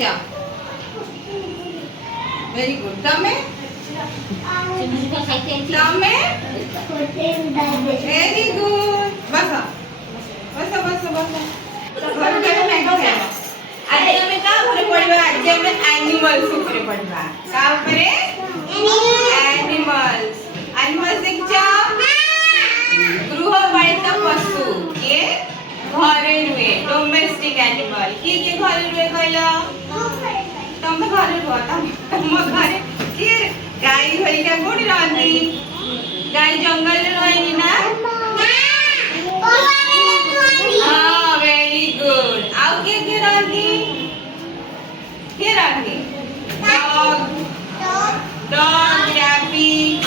જાઓ. Very good. તમે very good. બસો બસો બસો બસો. આજે અમે કા ઉપર પડવા? આજે અમે એનિમલ્સ ઉપર પડવા. કા ઉપર? એનિમલ્સ. એનિમલ્સ દેખજાઓ. ગૃહપાଳିત પશુ કે ઘરે રુહે ડોમેસ્ટિક એનિમલ કે ઘરે રુહે કઈલા તમે ઘરે રુહ તમે ઘરે કે ગાય હરિકા કોડી રહંતી? ગાય જંગલ રે રહેની ના? હા વેરી ગુડ. આવ કે રહંતી? કે રહંતી? ડોગ રેબિટ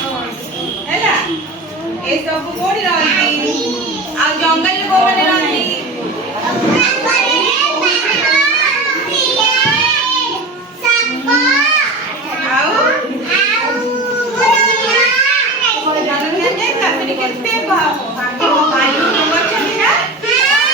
હેલા એ सब कोडी रहती? आ जंगल को कोडी रहती? आओ जानो क्या काफी कितने भालू के बच्चे ना समझ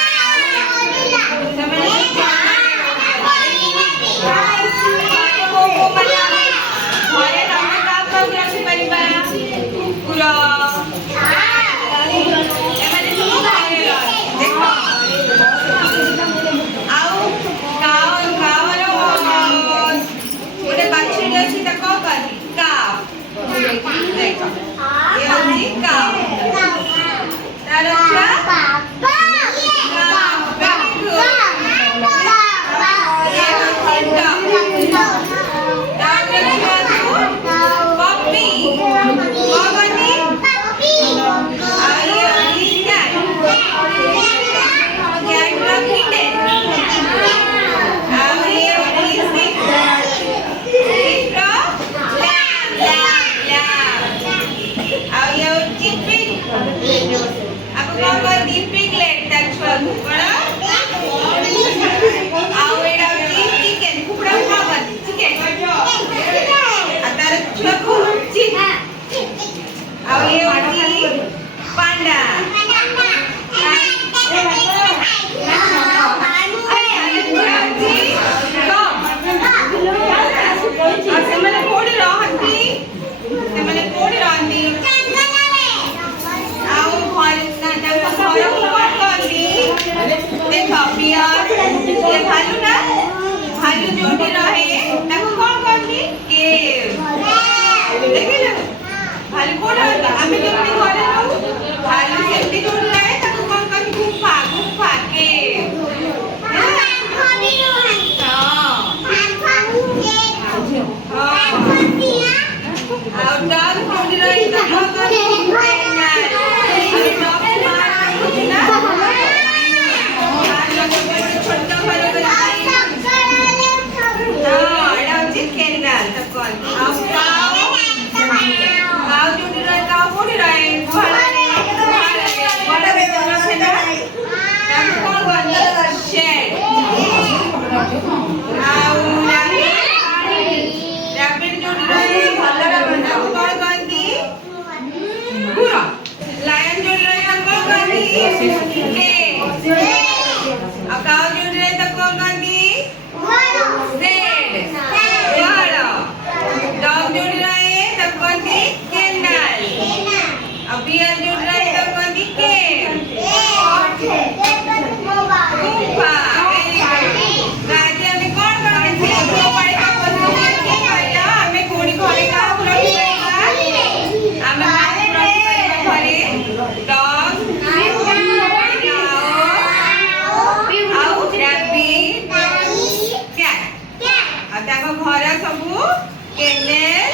भालू ना भालू जोटी रहे ताको कोन करनी केव देखिले भालू कोन आमे जोटी घरे रहू भालू सेफ्टी जोटी रहे ताको कोन करनी गुफा गुफा केव भालू रहे हां और डॉग जोटी रहे ताको करनी घर सब केने